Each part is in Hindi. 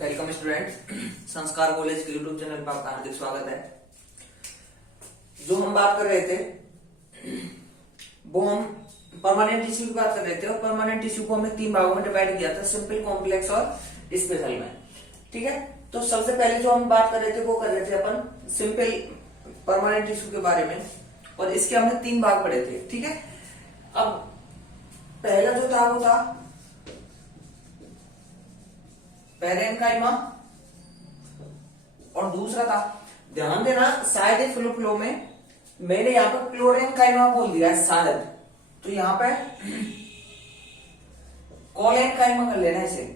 Welcome student. संस्कार कॉलेज के यूट्यूब चैनल पर आपका हार्दिक स्वागत है। जो हम बात कर रहे थे वो हम परमानेंट टिश्यू की बात कर रहे थे और परमानेंट टिश्यू को हमने तीन भागों में डिवाइड किया था, सिंपल, कॉम्प्लेक्स और स्पेशल में। ठीक है, तो सबसे पहले जो हम बात कर रहे थे वो कर रहे थे अपन सिंपल परमानेंट टिश्यू के बारे में और इसके हमने तीन भाग पढ़े थे। ठीक है, अब पहला जो था वो था पेरेन्काइमा और दूसरा था, ध्यान देना शायद फ्लो में मैंने यहां पर क्लोरेन्काइमा बोल दिया है शायद, तो यहां पे कोलेन्काइमा कर लेना इसे।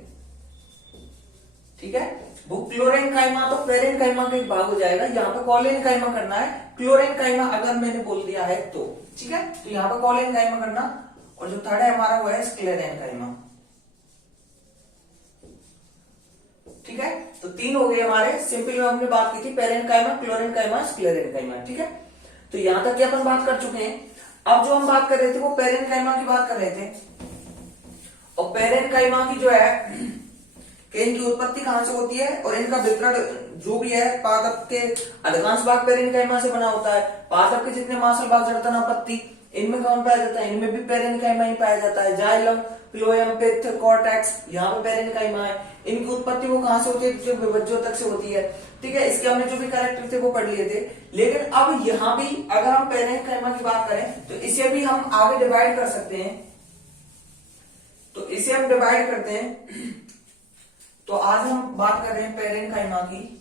ठीक है, वो क्लोरेन्काइमा तो पेरेन्काइमा का एक भाग हो जाएगा, यहां पे कोलेन्काइमा करना है। क्लोरेन्काइमा अगर मैंने बोल दिया है तो ठीक है, तो यहां पे कोलेन्काइमा करना और जो थर्ड है हमारा वो है स्क्लेरेन्काइमा। ठीक है, तो तीन हो गए हमारे। सिंपल में हमने बात की थी पेरेन्काइमा, क्लोरेन्काइमा, स्क्लेरेन्काइमा। ठीक है, तो यहां तक की अपन बात कर चुके हैं। अब जो हम बात कर रहे थे वो पेरेन्काइमा की बात कर रहे थे और पेरेन्काइमा की जो है कि इनकी उत्पत्ति कहां से होती है और इनका वितरण जो भी है, पादप के अधिकांश भाग पेरेन्काइमा से बना होता है। पादप के जितने मांसल भाग, जड़तन, अपत्ति, इनमें कौन पाया जाता है? इनमें भी पेरेन्काइमा ही पाया जाता है। जाइलम, फ्लोएम, पित्त, कॉर्टेक्स, यहाँ पे पेरेन्काइमा है। इनकी उत्पत्ति वो कहां से होती है? जो विभज्योतक से होती है। ठीक है, इसके हमने जो भी कैरेक्टर थे वो पढ़ लिए थे। लेकिन अब यहाँ भी अगर हम पेरेन्काइमा की बात करें तो इसे भी हम आगे डिवाइड कर सकते हैं। तो इसे हम डिवाइड करते हैं। तो आज हम बात कर रहे हैं पेरेन्काइमा की,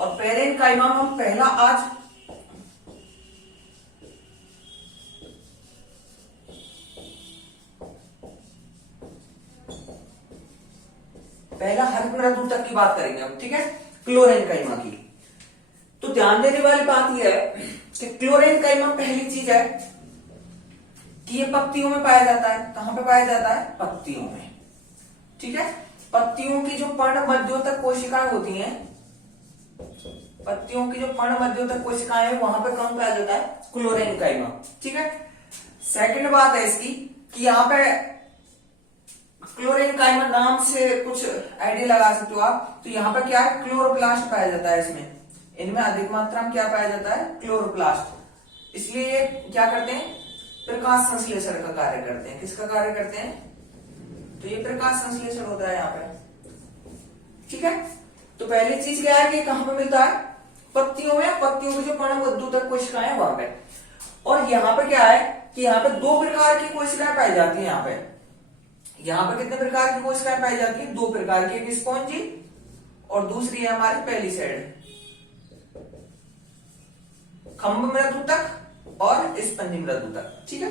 और पेरेन्काइमा में हम पहला आज हरितमृदूतक की बात करेंगे हम। ठीक है, क्लोरेन्काइमा की। तो ध्यान देने वाली बात यह है कि क्लोरेन्काइमा पहली चीज है कि ये पत्तियों में पाया जाता है। कहां पे पाया जाता है? पत्तियों में। ठीक है, पत्तियों की जो पर्ण मध्योतक कोशिकाएं होती हैं, पत्तियों की जो पर्ण मध्योतक कोशिकाएं हैं वहां पे कौन पाया जाता है? क्लोरेन्काइमा। ठीक है, सेकंड बात है इसकी कि यहां पे क्लोरेन्काइमा नाम से कुछ आइडिया लगा सकते हो आप। तो यहाँ पे क्या है? क्लोरोप्लास्ट पाया जाता है इसमें। इनमें अधिक मात्रा में क्या पाया जाता है? क्लोरोप्लास्ट। इसलिए ये क्या करते हैं? प्रकाश संश्लेषण का कार्य करते हैं। किसका कार्य करते हैं? तो ये प्रकाश संश्लेषण होता है यहाँ पे। ठीक है, तो पहली चीज क्या है कि कहां पे मिलता है? पत्तियों में। पत्तियों की जो पर्ण मध्योतक कोशिकाएं हैं वहां पे। और यहाँ पे क्या है कि यहाँ पे दो प्रकार की कोशिकाएं पाई जाती है। यहाँ पे कितने प्रकार की कोशिकाएं पाई जाती है? दो प्रकार की, एक स्पॉन्जी और दूसरी है हमारी पेलिसेड, खम्भ मृदूतक और स्पंजी मृदूतक। ठीक है,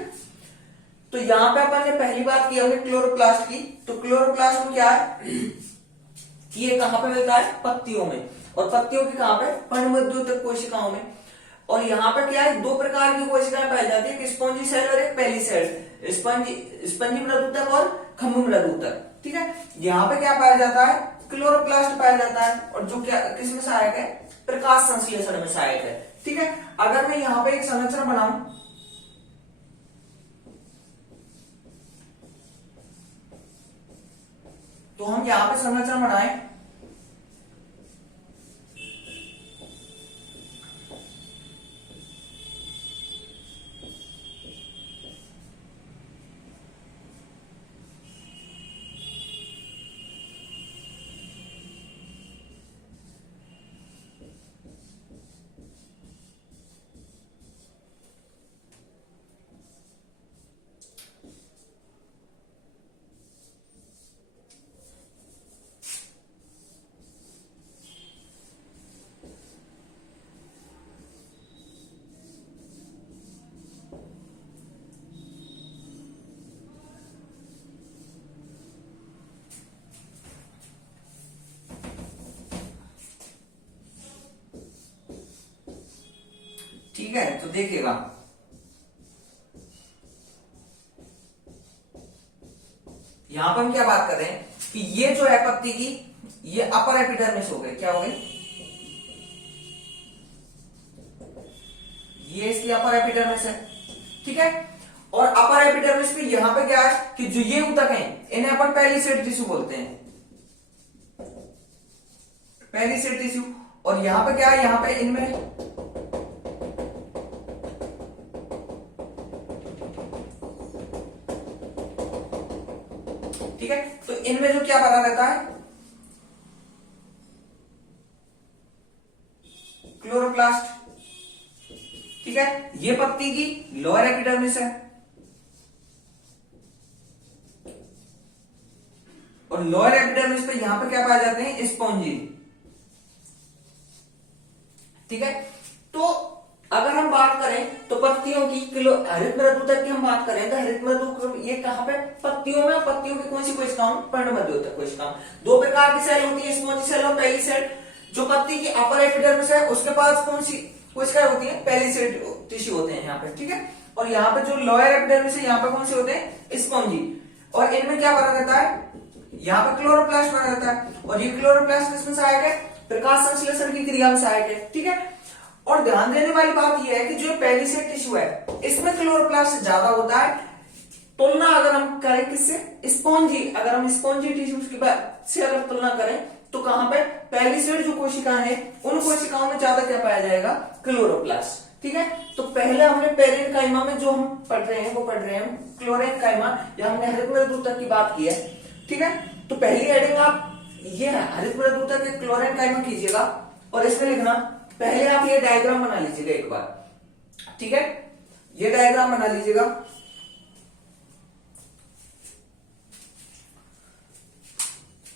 तो यहाँ पे अपन ने पहली बात की होगी क्लोरोप्लास्ट की। तो क्लोरोप्लास्ट में क्या है कि ये कहां पे मिलता है? पत्तियों में। और पत्तियों की कहां पे? पर्ण मध्योतक कोशिकाओं में। और यहाँ पे क्या है? दो प्रकार की कोशिकाएं पाई जाती है, एक स्पॉन्जी सेल और एक पेलिसेड। स्पंजी मृदूतक और खम्भ मृदूतक। ठीक है, यहाँ पे क्या पाया जाता है? क्लोरोप्लास्ट पाया जाता है और जो क्या किसमें सहायक है? प्रकाश संश्लेषण में सहायक है। ठीक है, अगर मैं यहाँ पे एक संरचना बनाऊं तो हम यहाँ पे संरचना बनाएं ठीक है, तो देखिएगा यहां पर हम क्या बात कर रहे हैं कि ये जो है पत्ती की, ये अपर एपिडर्मिस हो गई। क्या हो गई? ये इसकी अपर एपिडर्मिस है। ठीक है, और अपर एपिडर्मिस पे यहां पे क्या है कि जो ये ऊतक है इन्हें अपन पेलिसेड टिश्यू बोलते हैं, पेलिसेड टिश्यू। और यहां पे क्या है, यहां पे इनमें ठीक है, तो इनमें जो क्या बना रहता है, क्लोरोप्लास्ट। ठीक है, ये पत्ती की लोअर एपिडर्मिस है और लोअर एपिडर्मिस पे यहां पे क्या पाए जाते हैं, स्पॉन्जी। ठीक है, तो अगर हम बात करें तो पत्तियों की हरित मृदुतक की हम बात करें तो हरित मृदुतक ये कहां पे, पत्तियों में, पत्तियों की कौन सी कोशिकाओं, पर्णमध्योतक कोशिकाओं। दो प्रकार की सेल होती है, स्पॉन्जी सेल और पेलिसेड। जो पत्ती की अपर एपिडर्मिस है उसके पास कौन सी कोशिकाएं होती है, पेलिसेड टिश्यू होते हैं यहाँ पे। ठीक है, और यहाँ पे जो लोअर एपिडर्मिस है यहाँ पे कौन से होते हैं, स्पॉन्जी। और इनमें क्या बना रहता है, यहाँ पे क्लोरोप्लास्ट बना रहता है और ये क्लोरोप्लास्ट किसमें सहायक है, प्रकाश संश्लेषण की क्रिया में सहायक है। ठीक है, और ध्यान देने वाली बात यह है कि जो पेलिसेड टिश्यू है इसमें क्लोरोप्लास्ट ज्यादा होता है, तुलना अगर हम करें किससे, स्पॉन्जी। अगर हम स्पॉन्जी टिश्यू की बात से अगर तुलना करें तो कहां पे, पेलिसेड जो कोशिकाएं हैं उन कोशिकाओं में ज्यादा क्या पाया जाएगा, क्लोरोप्लास्ट। ठीक है, तो पहले हमने पेरेन्काइमा में जो हम पढ़ रहे हैं वो पढ़ रहे हैं क्लोरेन्काइमा, या हमने हरित मृदुतक की बात की है। ठीक है, तो पहली हेडिंग आप ये हरित मृदुतक के क्लोरेन्काइमा कीजिएगा और इसमें लिखना, पहले आप ये डायग्राम बना लीजिएगा एक बार। ठीक है, ये डायग्राम बना लीजिएगा।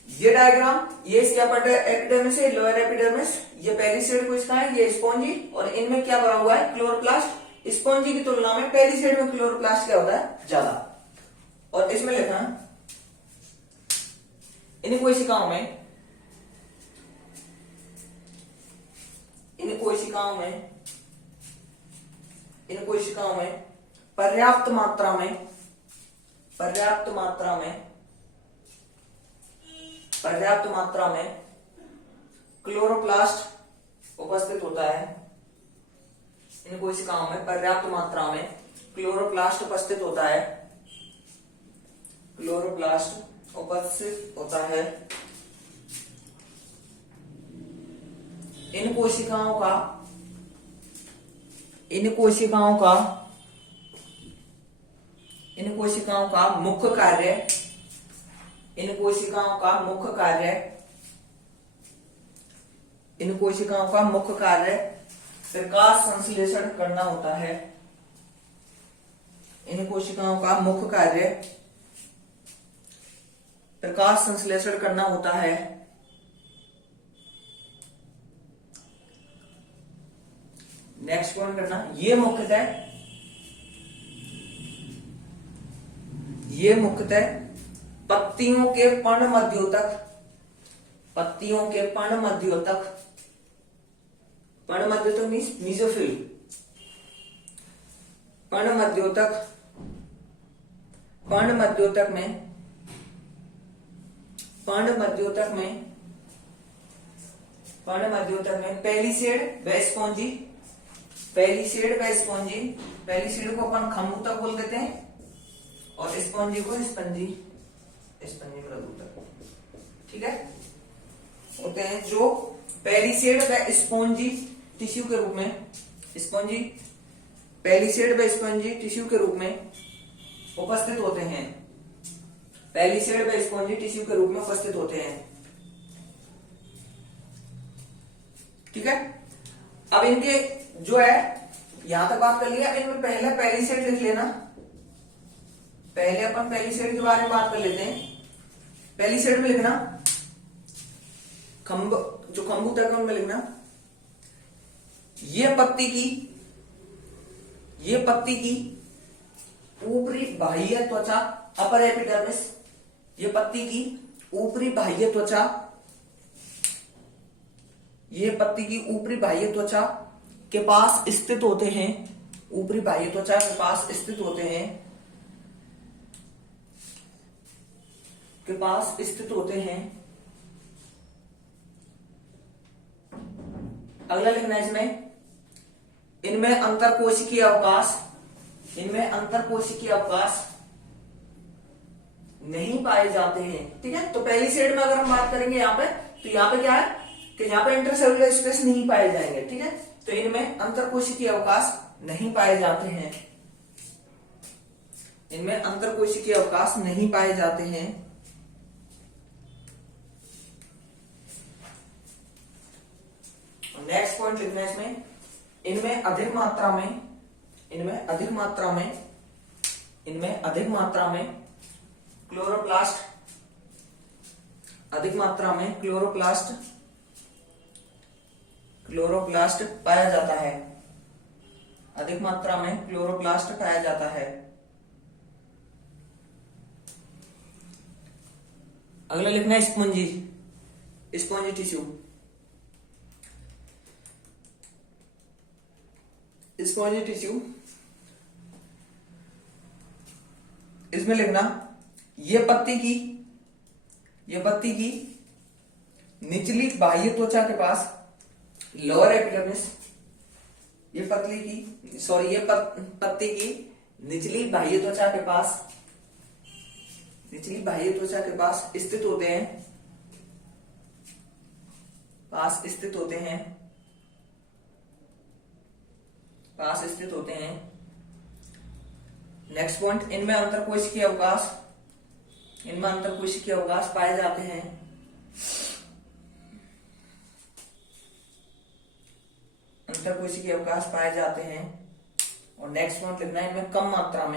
ये डायग्राम, ये इसके अपर एपिडर्मिस है, लोअर एपिडर्मिस, ये पेलिसेड कोशिकाएं, ये स्पॉन्जी, और इनमें क्या भरा हुआ है, क्लोरोप्लास्ट। स्पॉन्जी की तुलना में पेलिसेड में क्लोरोप्लास्ट क्या होता है, ज्यादा। और इसमें लिखा इन कोशिकाओं में, इन कोशिकाओं में पर्याप्त मात्रा में क्लोरोप्लास्ट उपस्थित होता है। इन कोशिकाओं में पर्याप्त मात्रा में क्लोरोप्लास्ट उपस्थित होता है, क्लोरोप्लास्ट उपस्थित होता है। इन कोशिकाओं का मुख्य कार्य प्रकाश संश्लेषण करना होता है। इन कोशिकाओं का मुख्य कार्य प्रकाश संश्लेषण करना होता है। नेक्स्ट पॉइंट करना, ये मुख्यतः पत्तियों के पर्णमध्योतक मीन्स मीजोफिल, पर्णमध्योतक में पेलिसेड व स्पॉन्जी, पेलिसेड को अपन खम्भूतक बोल देते हैं और स्पॉन्जी को स्पंजी मृदुतक। ठीक है, होते हैं जो पेलिसेड व स्पॉन्जी टिश्यू के रूप में, पेलिसेड व स्पॉन्जी टिश्यू के रूप में उपस्थित होते हैं, पेलिसेड व स्पॉन्जी टिश्यू के रूप में उपस्थित होते हैं। ठीक है, अब इनके जो है यहां तक बात कर लिया, इनमें पहले पेलिसेड लिख लेना। पहले अपन पेलिसेड के बारे में बात कर लेते हैं। पेलिसेड में लिखना जो खम्भूतक है उनमें लिखना, ये पत्ती की ऊपरी बाह्य त्वचा, अपर एपिडर्मिस, ये पत्ती की ऊपरी बाह्य त्वचा, ये पत्ती की ऊपरी बाह्य त्वचा के पास स्थित होते हैं, ऊपरी बाह्य त्वचा के पास स्थित होते हैं, अगला लिखना है इसमें, इनमें अंतरकोशिकीय अवकाश, इनमें अंतरकोशिकीय अवकाश नहीं पाए जाते हैं। ठीक है, तो पहली सेट में अगर हम बात करेंगे यहाँ पे, तो यहाँ पे क्या है कि यहाँ पे इंटरसेलुलर स्पेस नहीं पाए जाएंगे। ठीक है, तो इनमें अंतरकोशिकीय अवकाश नहीं पाए जाते हैं, इनमें अंतरकोशिकीय अवकाश नहीं पाए जाते हैं। नेक्स्ट पॉइंट लिखना है इसमें, इनमें अधिक मात्रा में क्लोरोप्लास्ट, क्लोरोप्लास्ट पाया जाता है, अधिक मात्रा में क्लोरोप्लास्ट पाया जाता है। अगला लिखना है स्पॉन्जी टिश्यू। स्पॉन्जी टिश्यू, इसमें लिखना ये पत्ती की निचली बाह्य त्वचा के पास, लोअर एपिडर्मिस, ये पत्ती की निचली बाह्य त्वचा के पास स्थित होते हैं। नेक्स्ट पॉइंट, इनमें अंतरकोशिकीय अवकाश पाए जाते हैं। अंतरकोशिकीय अवकाश पाए जाते हैं। और नेक्स्ट पॉइंट लिखना है, इनमें कम मात्रा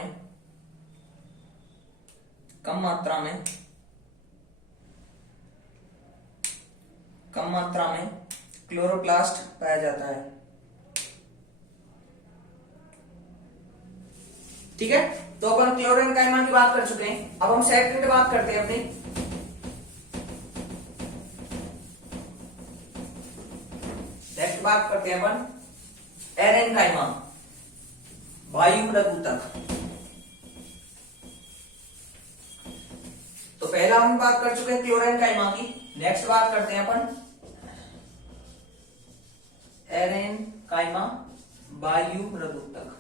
में क्लोरोप्लास्ट पाया जाता है। ठीक है, तो अपन क्लोरेनकाइमा की बात कर चुके हैं। अब हम सेकंड बात करते हैं अपनी। नेक्स्ट बात करते हैं अपन एरेनकाइमा, वायुप्रदूतक। तो पहला हम बात कर चुके हैं क्लोरेनकाइमा की। नेक्स्ट बात करते हैं अपन एरेनकाइमा, वायुप्रदूतक।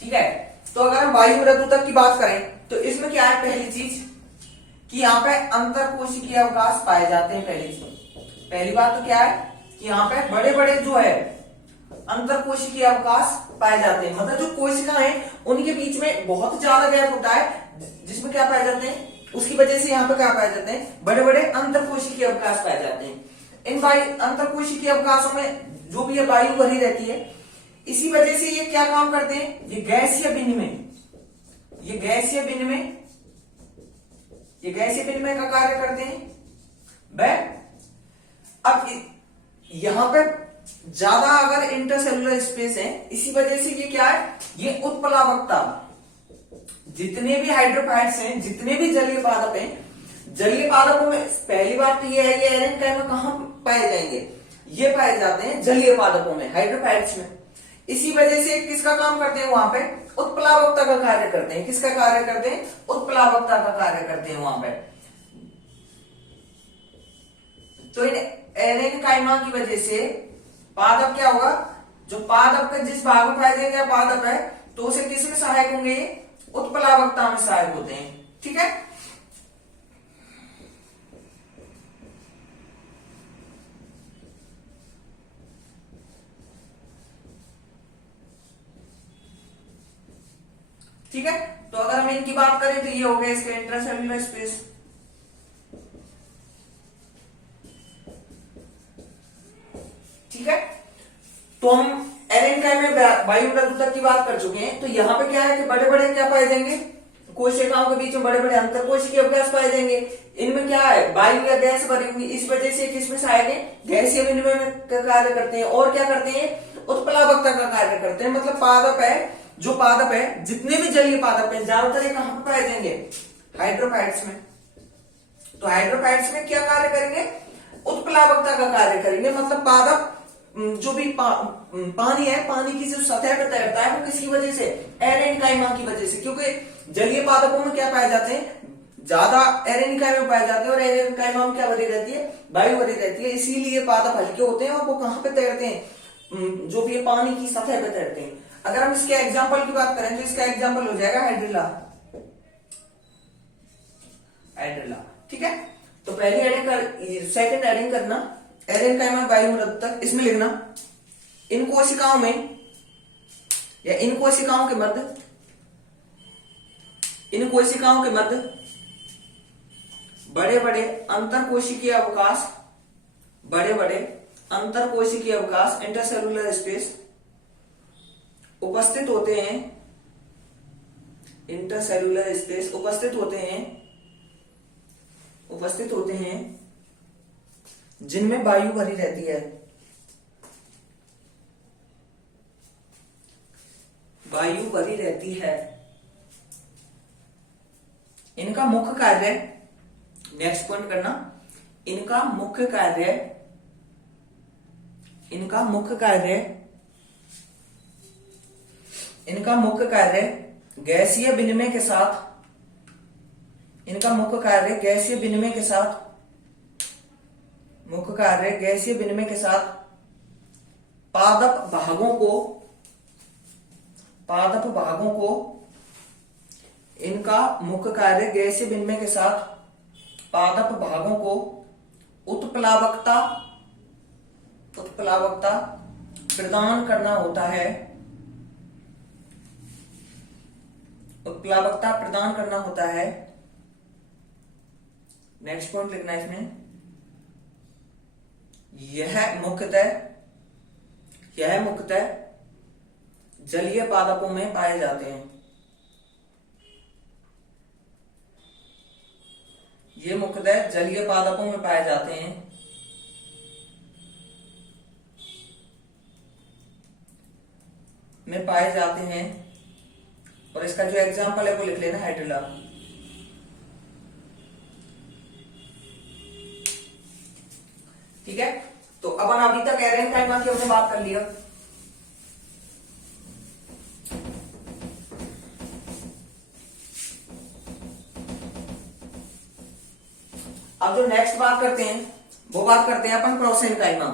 ठीक है, तो अगर हम वायुप्रदूतक की बात करें तो इसमें क्या है, पहली चीज कि यहाँ पे अंतरकोशिकीय अवकाश पाए जाते हैं। पहली बात तो क्या है कि यहाँ पे बड़े बड़े जो है अंतरकोशिकीय अवकाश पाए जाते हैं, मतलब जो कोशिकाएं उनके बीच में बहुत ज्यादा गैप होता है, जिसमें क्या पाए जाते हैं, उसकी वजह से यहाँ पे क्या पाए जाते हैं, बड़े बड़े अंतरकोशिकीय अवकाश पाए जाते हैं। इन अंतरकोशिकीय अवकाशों में जो भी वायु भरी रहती है, इसी वजह से ये क्या काम करते हैं, ये गैसीय विनिमय का कार्य करते हैं। अब यहां पे ज्यादा अगर इंटरसेलुलर स्पेस है, इसी वजह से ये क्या है, ये उत्प्लावकता, जितने भी हाइड्रोफाइट्स हैं, जितने भी जलीय पादप हैं, जलीय पादपों में पहली बात तो ये है, ये एरेनकाइमा कहां पाए जाएंगे, ये पाए जाते हैं जलीय पादपों में, हाइड्रोफाइट्स में। इसी वजह से किसका काम करते हैं वहां पे, उत्प्लावकता का कार्य करते हैं। किसका कार्य करते हैं, उत्प्लावकता का कार्य करते हैं वहां पे। तो इन एरेनकाइमा की वजह से पादप क्या होगा, जो पादप के जिस भाग में पाए जाएंगे पादप है, तो उसे किस में सहायक होंगे, उत्प्लावकता में सहायक होते हैं। ठीक है, ठीक है, तो अगर हम इनकी बात करें तो ये हो गया इसका इंट्रासेल्युलर स्पेस। ठीक है, तो हम एरेनकाइमा में वायुप्रदूतक की बात कर चुके हैं। तो यहां पे क्या है कि बड़े बड़े क्या पाए जाएंगे, कोशिकाओं के बीच में बड़े बड़े अंतरकोशिकीय अवकाश पाए जाएंगे। इनमें क्या है, वायु या गैस भरी हुई, इस वजह से किसमें सहायक है, गैसीय विनिमय में कार्य करते हैं। और क्या करते हैं, उत्प्लावकता का कार्य करते हैं। मतलब पादप है, जो पादप है, जितने भी जलीय पादप है, ज्यादातर कहां पर पाए जाएंगे, हाइड्रोफाइट्स में। तो हाइड्रोफाइट्स में क्या कार्य करेंगे, उत्प्लावकता का कार्य करेंगे। मतलब पादप जो भी पानी है, पानी की जो सतह पर तैरता है, वो किसकी वजह से, एरेनकाइमा की वजह से। क्योंकि जलीय पादपों में क्या पाए जाते हैं, ज्यादा एरेनिकाइमा में पाए जाते हैं और एरेनिकाइमा में क्या भरी रहती है, वायु भरी रहती है, इसीलिए पादप हल्के होते हैं और वो कहाँ पे तैरते हैं, जो भी पानी की सतह पे तैरते हैं। अगर हम इसके एग्जाम्पल की बात करें तो इसका एग्जाम्पल हो जाएगा हाइड्रिला। हाइड्रिला, ठीक है। तो पहली एडिंग कर, सेकंड एडिंग करना, एरेनिकाइमा वायुमृत, इसमें लिखना इन कोशिकाओं में या इन कोशिकाओं के मध्य, इन कोशिकाओं के मध्य बड़े बड़े अंतरकोशिकीय अवकाश, बड़े बड़े अंतरकोशिकीय अवकाश, इंटरसेलुलर स्पेस उपस्थित होते हैं, इंटरसेलुलर स्पेस उपस्थित होते हैं, उपस्थित होते हैं जिनमें वायु भरी रहती है, वायु भरी रहती है। इनका मुख्य कार्य, नेक्स्ट पॉइंट करना, इनका मुख्य कार्य, इनका मुख्य कार्य, इनका मुख्य कार्य गैसीय विनिमय के साथ, इनका मुख्य कार्य गैसीय विनिमय के साथ, मुख्य कार्य गैसीय विनिमय के साथ पादप भागों को, पादप भागों को, इनका मुख्य कार्य गैसीय विनिमय के साथ पादप भागों को उत्प्लावकता, उत्प्लावकता प्रदान करना होता है, उत्प्लावकता प्रदान करना होता है। नेक्स्ट पॉइंट लिखना है इसमें, यह मुख्यतः जलीय पादपों में पाए जाते हैं, ये मुख्यतः जलीय पादपों में पाए जाते हैं। में पाए जाते हैं और इसका जो एग्जाम्पल है वो लिख लेना, हाइड्रिला। ठीक है, तो अब अभी तक एरेनिकाइमा की हमने बात कर लिया। अब जो नेक्स्ट बात करते हैं वो बात करते हैं अपन प्रोसेनकाइमा।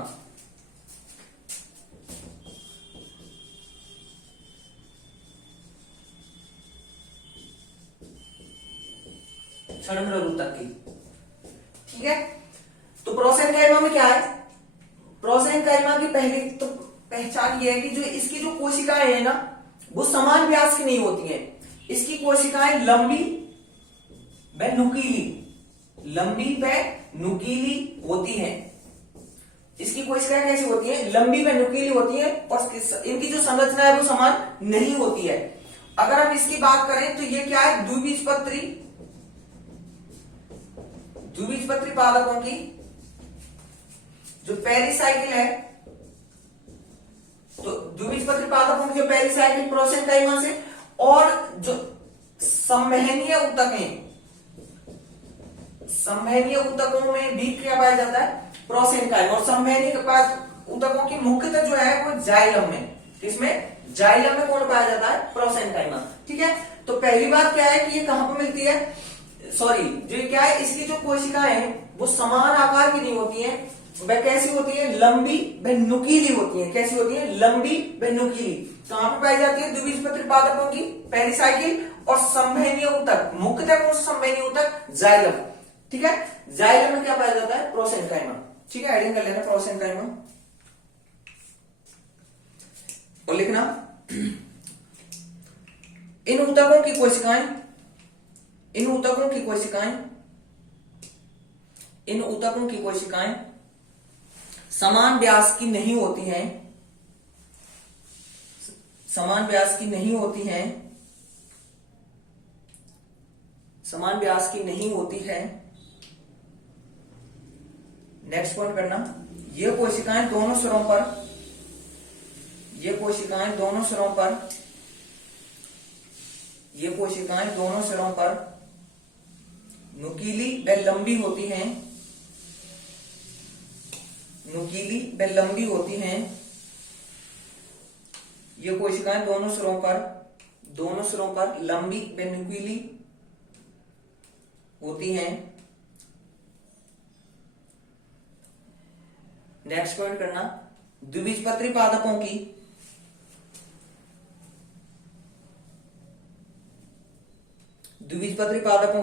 क्षणग्र तक की, ठीक है। तो प्रोसेनकाइमा में क्या है, प्रोसेनकाइमा की पहली तो पहचान ये है कि जो इसकी जो कोशिकाएं है ना वो समान व्यास की नहीं होती हैं। इसकी कोशिकाएं लंबी व नुकीली, लंबी व नुकीली होती हैं। इसकी कोशिकाएं कैसी होती हैं, लंबी व नुकीली होती हैं और इनकी जो संरचना है वो समान नहीं होती है। अगर हम इसकी बात करें तो ये क्या है, द्विबीजपत्री, द्विबीजपत्री पादपों की जो पेरिसाइकिल है, तो द्विबीजपत्री पादपों की जो पेरिसाइकिल प्रोसेनकाइमा से, और जो संवहनीय ऊतकें, संवहनीय ऊतकों में भी क्या पाया जाता है, प्रोसेनकाइमा। और संवहनीय ऊतकों की मुख्यतः जो है वो जाइलम में, इसमें जाइलम में कौन पाया जाता है, प्रोसेनकाइमा। ठीक है, तो पहली बात क्या है कि ये कहां पर मिलती है, सॉरी जो क्या है, इसकी जो कोशिकाएं हैं वो समान आकार की नहीं होती हैं, वह कैसी होती है, लंबी व नुकीली होती है। कैसी होती है, लंबी व नुकीली। कहां पर पाई जाती है, द्विबीजपत्री पादपों की पेरिसाइकिल और संवहनीय ऊतक, मुख्यतः कौन संवहनीय ऊतक, जाइलम। ठीक है, जाइलम में क्या पाया जाता है, प्रोसेनकाइमा। ठीक है, हेडिंग कर लेना प्रोसेनकाइमा और लिखना इन ऊतकों की कोशिकाएं, इन ऊतकों की कोशिकाएं, इन ऊतकों की कोशिकाएं समान व्यास की नहीं होती हैं, समान व्यास की नहीं होती हैं, समान व्यास की नहीं होती है। नेक्स्ट पॉइंट करना, ये कोशिकाएं दोनों सिरों पर, ये कोशिकाएं दोनों सिरों पर, ये कोशिकाएं दोनों सिरों पर नुकीली व लंबी होती हैं, नुकीली व लंबी होती हैं। ये कोशिकाएं दोनों सिरों पर, दोनों सिरों पर लंबी व नुकीली होती हैं। नेक्स्ट पॉइंट करना, द्विबीजपत्री पादपों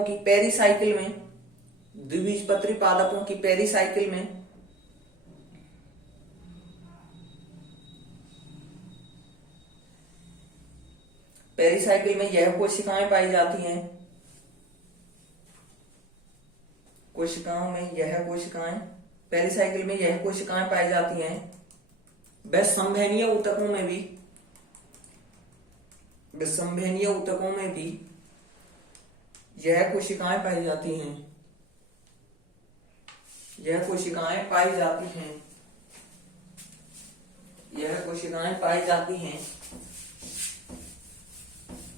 की पेरीसाइकिल में, द्विबीजपत्री पादपों की पेरीसाइकिल में यह कोशिकाएं पाई जाती हैं। पेरीसाइकिल में यह कोशिकाएं पाई जाती हैं। वह संवहनीय ऊतकों में भी यह कोशिकाएं पाई जाती हैं।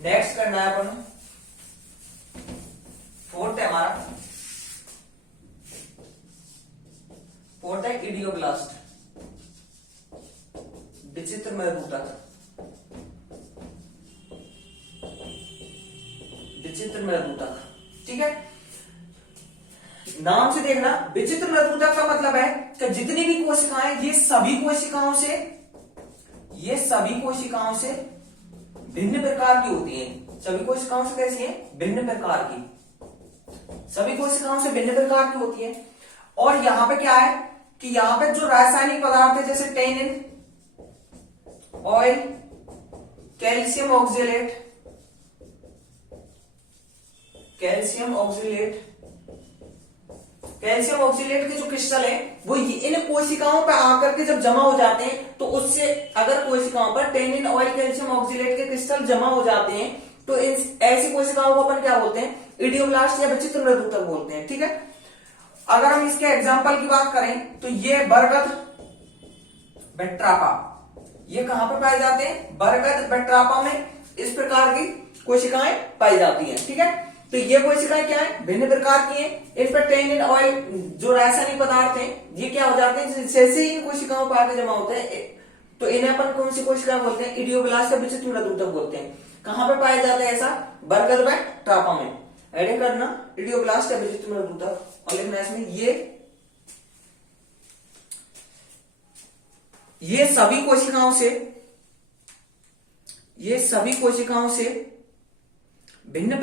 नेक्स्ट करना है अपन, फोर्थ है इडियोब्लास्ट, विचित्र मृदूतक। ठीक है, नाम से देखना, विचित्र मृदूतक का मतलब है कि जितनी भी कोशिकाएं, ये सभी कोशिकाओं से भिन्न प्रकार की होती हैं। सभी कोशिकाओं से कैसी हैं? भिन्न प्रकार की। सभी कोशिकाओं से भिन्न प्रकार की होती हैं। और यहां पे क्या है कि यहां पे जो रासायनिक पदार्थ है, जैसे टेनिन, ऑयल, कैल्शियम ऑक्सीलेट के जो क्रिस्टल है वो इन कोशिकाओं पर आकर के जब जमा हो जाते हैं, तो उससे अगर कोशिकाओं पर टेनिन, ऑयल, कैल्शियम ऑक्सीलेट के क्रिस्टल जमा हो जाते हैं, तो ऐसी कोशिकाओं को अपन क्या बोलते हैं? इडियोब्लास्ट या विचित्र मृदूतक बोलते हैं। ठीक है, अगर हम इसके एग्जाम्पल की बात करें तो ये बरगद, बेट्रापा, ये कहां पर पाए जाते हैं? बरगद, बेट्रापा में इस प्रकार की कोशिकाएं पाई जाती हैं। ठीक है, तो ये कोशिकाएं क्या है? भिन्न प्रकार की हैं। इन पर टेनिन, ऑयल जो रासायनिक पदार्थ हैं, ये क्या हो जाते हैं? जैसे ही इन कोशिकाओं पर आके जमा होते हैं, तो इन्हें अपन कौन सी कोशिकाएं बोलते हैं? इडियोब्लास्ट या विचित्र मृदूतक बोलते हैं। कहां पर पाए जाते हैं ऐसा? बरगद, बेट्रापा में। एडिंग करना, इडियोब्लास्ट या विचित्र मृदूतक, और लिखना इसमें ये सभी कोशिकाओं से भिन्न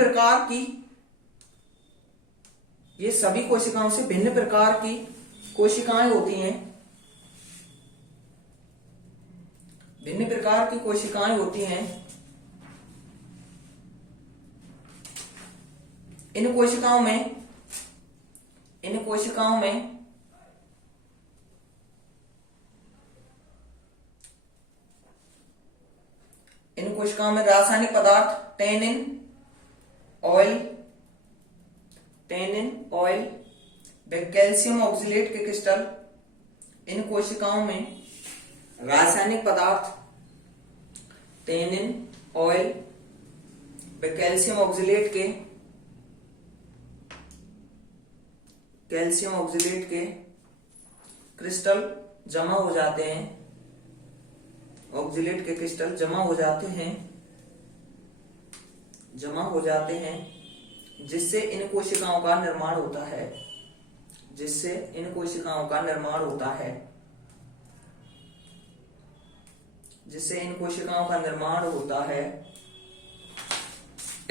प्रकार की कोशिकाएं होती हैं। इन कोशिकाओं में रासायनिक पदार्थ टेनिन, ऑयल, कैल्शियम ऑक्सीलेट के क्रिस्टल, इन कोशिकाओं में रासायनिक पदार्थ टेनिन, ऑयल, कैल्शियम ऑक्सीलेट के क्रिस्टल जमा हो जाते हैं। जिससे इन कोशिकाओं का निर्माण होता है।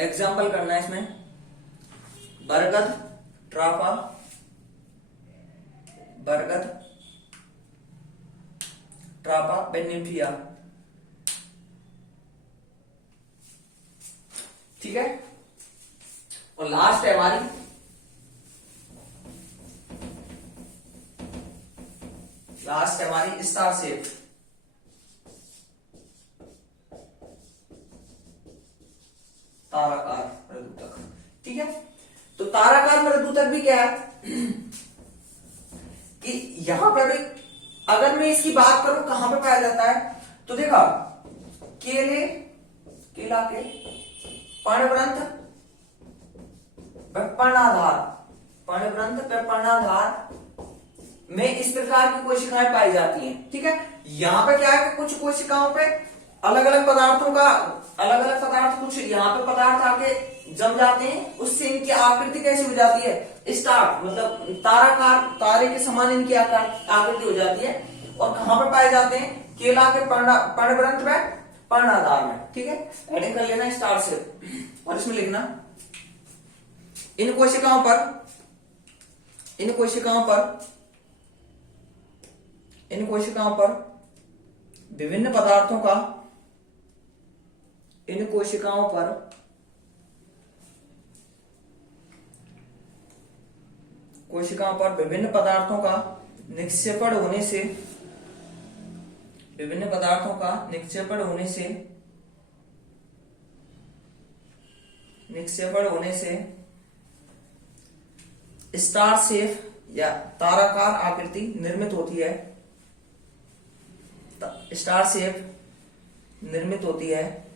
एग्जाम्पल करना है इसमें, बरगद, ट्रापा, बेनिफिया। ठीक है, और लास्ट है हमारी स्टार शेप। ताराकार मृदूतक। ठीक है, तो ताराकार मृदूतक भी क्या है कि यहां पर भी अगर मैं इसकी बात करूं कहां पे पाया जाता है, तो देखा केला के पर्णवृंत पर्णाधार में इस प्रकार की कोशिकाएं पाई जाती हैं। ठीक है, यहां पे क्या है कि कुछ कोशिकाओं पे अलग अलग पदार्थ को कुछ यहाँ पे पदार्थ आके जम जाते हैं, उससे इनकी आकृति कैसी हो जाती है, स्टार मतलब ताराकार, तारे के समान इनकी आकृति हो जाती है। और कहाँ पे पाए जाते हैं, केला के पर्णवृंत में, पर्णाधार में। ठीक है, हेडिंग कर लेना स्टार से। और इसमें लिखना इन कोशिकाओं पर, इन कोशिकाओं पर, इन कोशिकाओं पर विभिन्न पदार्थों का, इन कोशिकाओं पर विभिन्न पदार्थों का निक्षेपण होने से, विभिन्न पदार्थों का निक्षेपण होने से, निक्षेपण होने से स्टार शेप या ताराकार आकृति निर्मित होती है, स्टार शेप निर्मित होती है।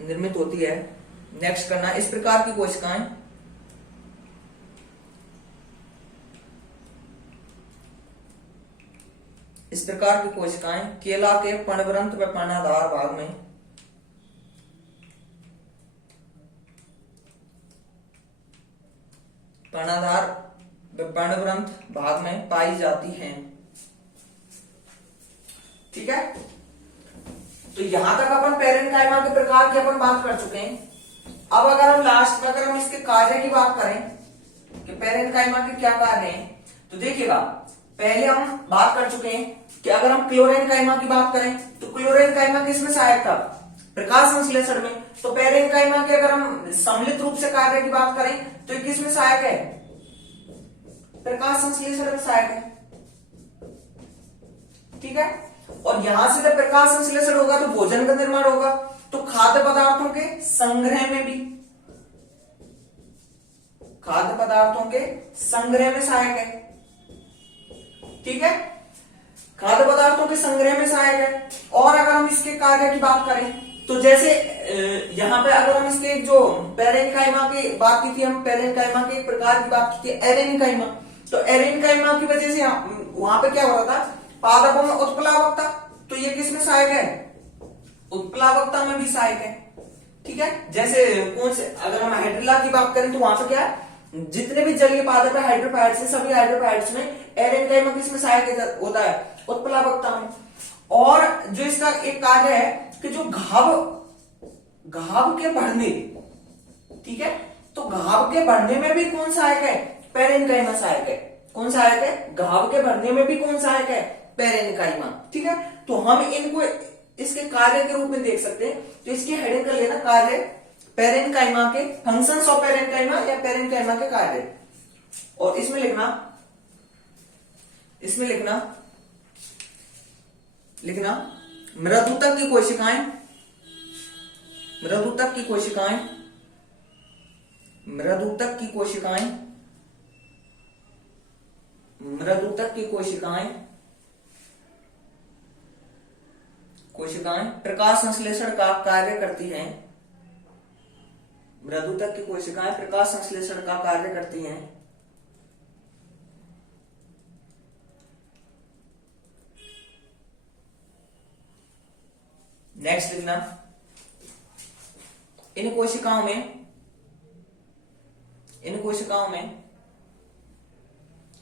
निर्मित होती है। नेक्स्ट करना, इस प्रकार की कोशिकाएं इस प्रकार की कोशिकाएं केला के पर्णवृंत व पर्णाधार भाग में, पर्णाधार व पर्णवृंत भाग में पाई जाती हैं। ठीक है, तो यहां तक अपन पेरेन्काइमा के प्रकार की अपन बात कर चुके हैं। अब अगर हम लास्ट में अगर हम इसके कार्य की बात करें कि पेरेन्काइमा के क्या कार्य हैं, तो देखिएगा पहले हम बात कर चुके हैं कि अगर हम क्लोरेन्काइमा की बात करें तो क्लोरेन्काइमा किसमें सहायक था, प्रकाश संश्लेषण में। तो पेरेन्काइमा के अगर हम सम्मिलित रूप से कार्य की बात करें तो ये किसमें सहायक है, प्रकाश संश्लेषण में सहायक है। ठीक है, और यहां से जब प्रकाश संश्लेषण होगा तो भोजन का निर्माण होगा, तो खाद्य पदार्थों के संग्रह में भी, खाद्य पदार्थों के संग्रह में सहायक है। ठीक है, खाद्य पदार्थों के संग्रह में सहायक है। और अगर हम इसके कार्य की बात करें तो जैसे यहां पे अगर हम इसके जो पेरेन्काइमा की बात की थी, हम पेरेन्काइमा के एक प्रकार की बात की थी एरेन्काइमा, तो एरेन्काइमा की वजह से वहां पे क्या हो रहा था, पादपों में उत्प्लावकता, तो ये किसमें सहायक है, उत्प्लावकता में भी सहायक है। ठीक है, जैसे कौन से, अगर हम हाइड्रिला की बात करें तो वहां पे क्या है, जितने भी जलीय पादप है हाइड्रोफाइट्स से, सभी हाइड्रोफाइट्स में एरेन्काइमा किसमें सहायक होता है, उत्प्लावकता में। और जो इसका एक कार्य है कि जो घाव के बढ़ने, ठीक है, तो घाव के बढ़ने में भी कौन सहायक है, पेरेन्काइमा सहायक है। कौन सहायक है, घाव के बढ़ने में भी कौन सहायक है, पेरेन्काइमा। ठीक है, तो हम इनको इसके कार्य के रूप में देख सकते हैं। तो इसकी हेडिंग कर लेना कार्य, पेरेन्काइमा के फंक्शंस ऑफ पेरेन्काइमा या पेरेन्काइमा के कार्य। और इसमें लिखना मृदुतक की कोशिकाएं, मृदुतक की कोशिकाएं, मृदुतक की कोशिकाएं, मृदुतक की कोशिकाएं, कोशिकाएं प्रकाश संश्लेषण का कार्य करती हैं। मृदुतक की कोशिकाएं प्रकाश संश्लेषण का कार्य करती हैं। नेक्स्ट लिखना, इन कोशिकाओं में, इन कोशिकाओं में,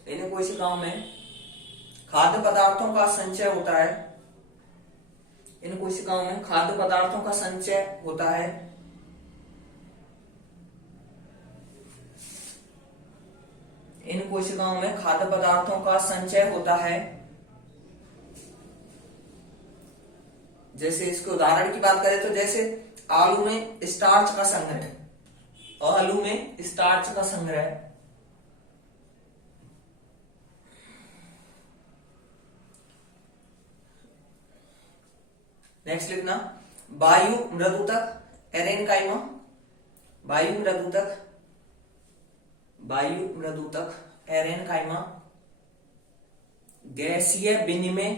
इन कोशिकाओं में खाद्य पदार्थों का संचय होता है। इन कोशिकाओं में खाद्य पदार्थों का संचय होता है। इन कोशिकाओं में खाद्य पदार्थों का संचय होता है। जैसे इसके उदाहरण की बात करें तो जैसे आलू में स्टार्च का संग्रह, आलू में स्टार्च का संग्रह, नेक्स्ट लिखना वायु मृदुतक एरेन्काइमा, वायु मृदुतक, वायु मृदुतक एरेन्काइमा गैसीय विनिमय,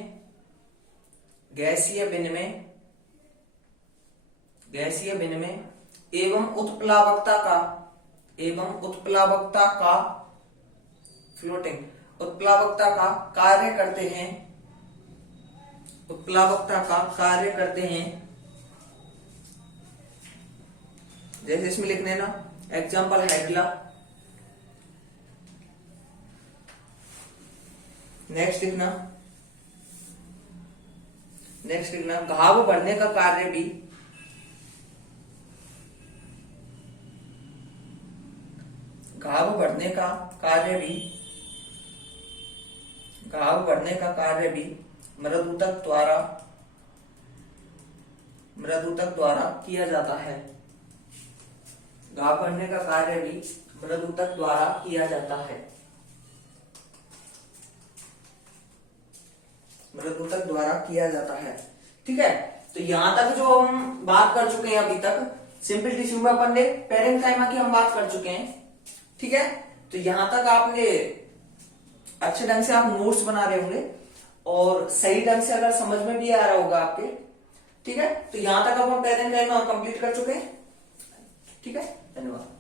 गैसीय विनिमय, गैसीय विनिमय एवं उत्प्लावकता का, एवं उत्प्लावकता का, फ्लोटिंग, उत्प्लावकता का कार्य करते हैं, उत्प्लावकता का कार्य करते हैं। जैसे इसमें लिखने ना, एग्जाम्पल हाइड्ला। नेक्स्ट लिखना घाव बढ़ने का कार्य भी मृदुतक द्वारा किया जाता है। घाव बढ़ने का कार्य भी मृदुतक द्वारा किया जाता है। मृदुतक द्वारा किया जाता है। ठीक है, तो यहां तक जो हम बात कर चुके हैं अभी तक, सिंपल टिश्यू में अपन ने पेरेन्काइमा की हम बात कर चुके हैं। ठीक है, तो यहां तक आपने अच्छे ढंग से आप नोट्स बना रहे होंगे और सही ढंग से अगर समझ में भी आ रहा होगा आपके। ठीक है, तो यहां तक अपन पेरेन्काइमा कंप्लीट कर चुके हैं। ठीक है, धन्यवाद।